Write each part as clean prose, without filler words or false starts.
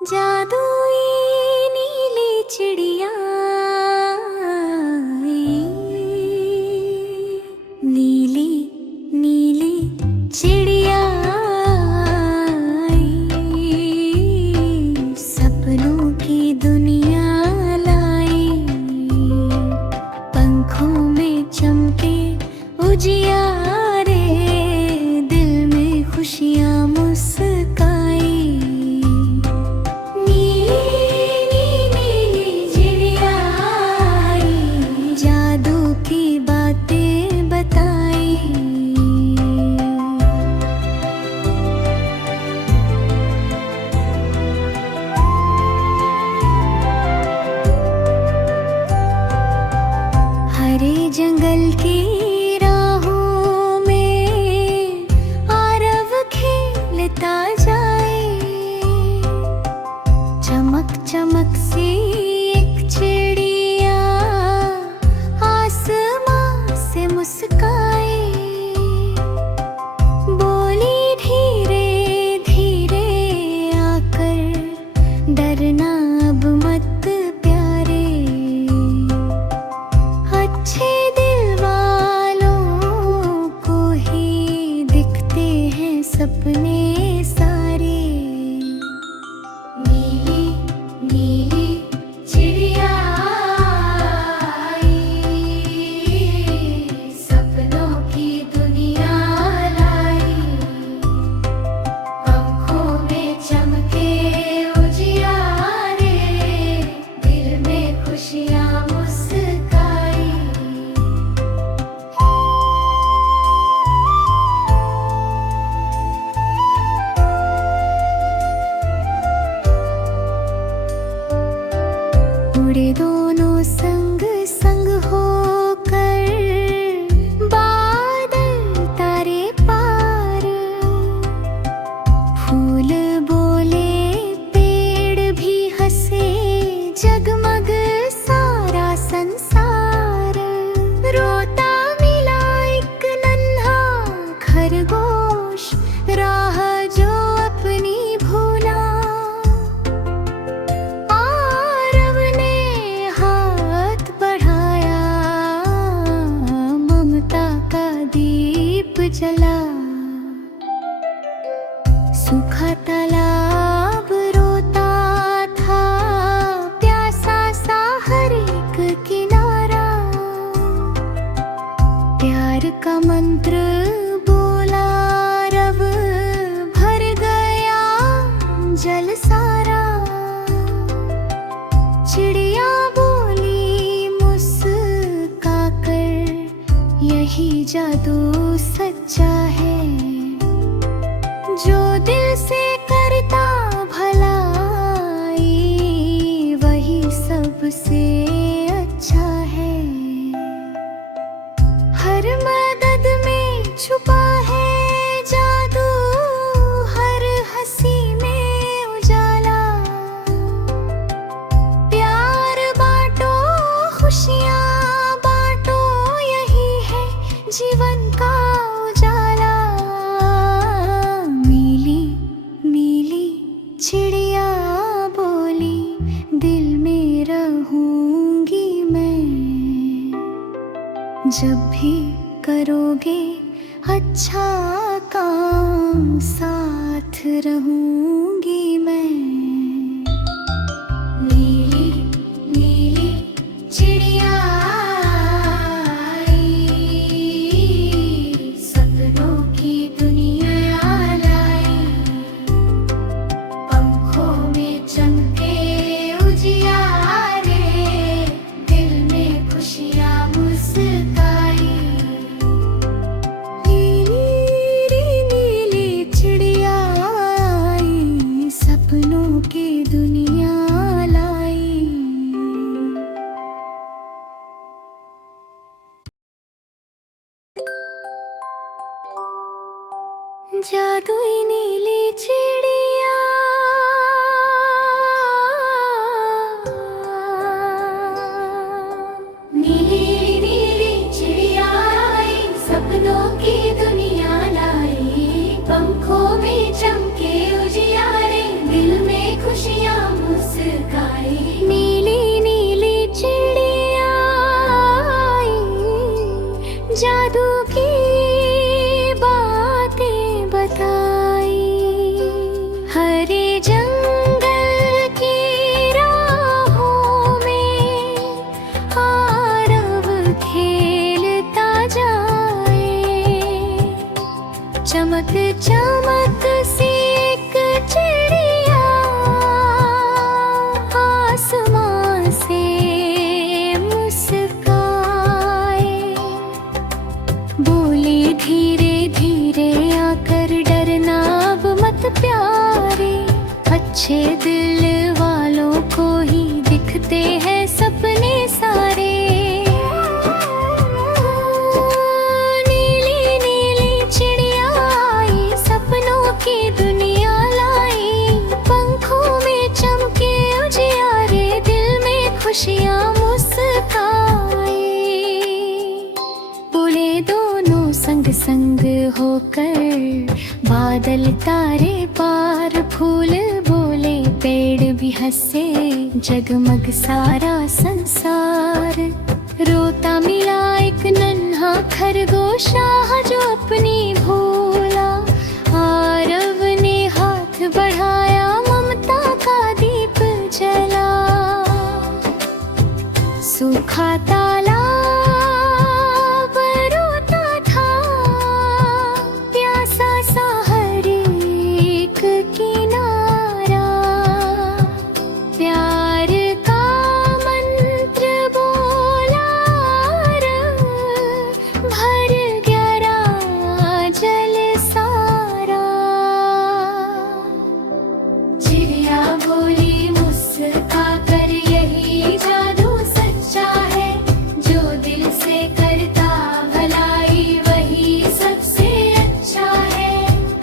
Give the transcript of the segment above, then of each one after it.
जादुई नीली चिड़िया नीली नीली चिड़िया सपनों की दुनिया लाई। पंखों में चमके उजियारे, दिल में खुशियाँ मुस्काई। हरे जंगल की राहों में आरव खेलता जाए। चमक चमक सी एक चिड़िया आसमां से मुस्काए। बोली धीरे धीरे आकर, डरना अब मत प्यारे। अच्छे दिल वालों को ही दिखते हैं सपने सारे। नीली नीली चिड़िया सपनों की दुनिया लाई। पंखों में चमके उजियारे, दिल में खुशियाँ मुस्काई। उड़े दोनों संग संग होकर, बादल तारे पार। फूल बोले पेड़ भी हंसे, जगमग सारा संसार। रोता मिला एक नन्हा खरगोश, राह जो अपनी भूला। आरव ने हाथ बढ़ाया, ममता का दीप जला। सूखा तालाब रोता था, प्यासा सा हर एक किनारा। प्यार का मंत्र बोला रब, भर गया जल सारा। चिड़िया बोली मुस्का कर, यही जादू सच्चा है। जो दिल से करता भलाई, वही सबसे अच्छा है। हर मदद में छुपा है जादू, हर हंसी में उजाला। प्यार बांटो, खुशियाँ बांटो, यही है जीवन का उजाला। नीली नीली चिड़िया बोली, दिल में रहूंगी मैं। जब भी करोगे अच्छा काम, साथ रहूंगी मैं। नीली नीली चिड़िया सपनों की दुनिया लाई। पंखों में चमके उजियारे, दिल में खुशियाँ मुस्काई। नीली नीली चिड़िया सपनों की दुनिया लाई। जादुई नीली चिड़िया नीली नीली चिड़िया सपनों की दुनिया लाई। पंखों में चमके उजियारे, दिल में खुशियाँ मुस्काई। नीली नीली चिड़िया आई, जादू की बातें बताई। हरे जंगल की राहों में आरव खेलता जाए। चमक चमक सी एक चिड़िया आसमां से मुस्काए। बोली धीरे धीरे आकर, डरना अब मत प्यारे। अच्छे दिल वालों को ही दिखते हैं सपने सारे। नीली नीली चिड़िया आई, सपनों की दुनिया लाई। पंखों में चमके उजियारे, दिल में खुशियाँ मुस्काई। बोले दोनों संग संग होकर, बादल तारे पार। फूल बोले पेड़ भी हंसे, जगमग सारा संसार। रोता मिला एक नन्हा खरगोशा, जो अपनी भूला। आरव ने हाथ बढ़ाया, ममता का दीप जला। सूखा तालाब रोता था, प्यासा सा हर एक किनारा। प्यार का मंत्र बोला, भर गया जल सारा। चिड़िया बोली मुस्का कर, यही जादू सच्चा है। जो दिल से करता भलाई, वही सबसे अच्छा है।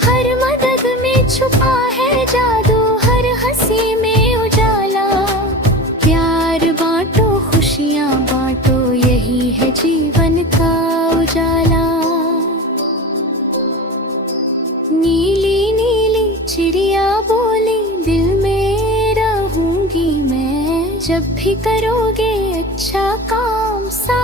हर मदद में छुपा है जादू, हर हंसी में उजाला। प्यार बांटो, खुशियाँ बांटो, यही है जीवन का उजाला। नीली नीली चिड़िया बोली, दिल में रहूंगी मैं। जब भी करोगे अच्छा काम सा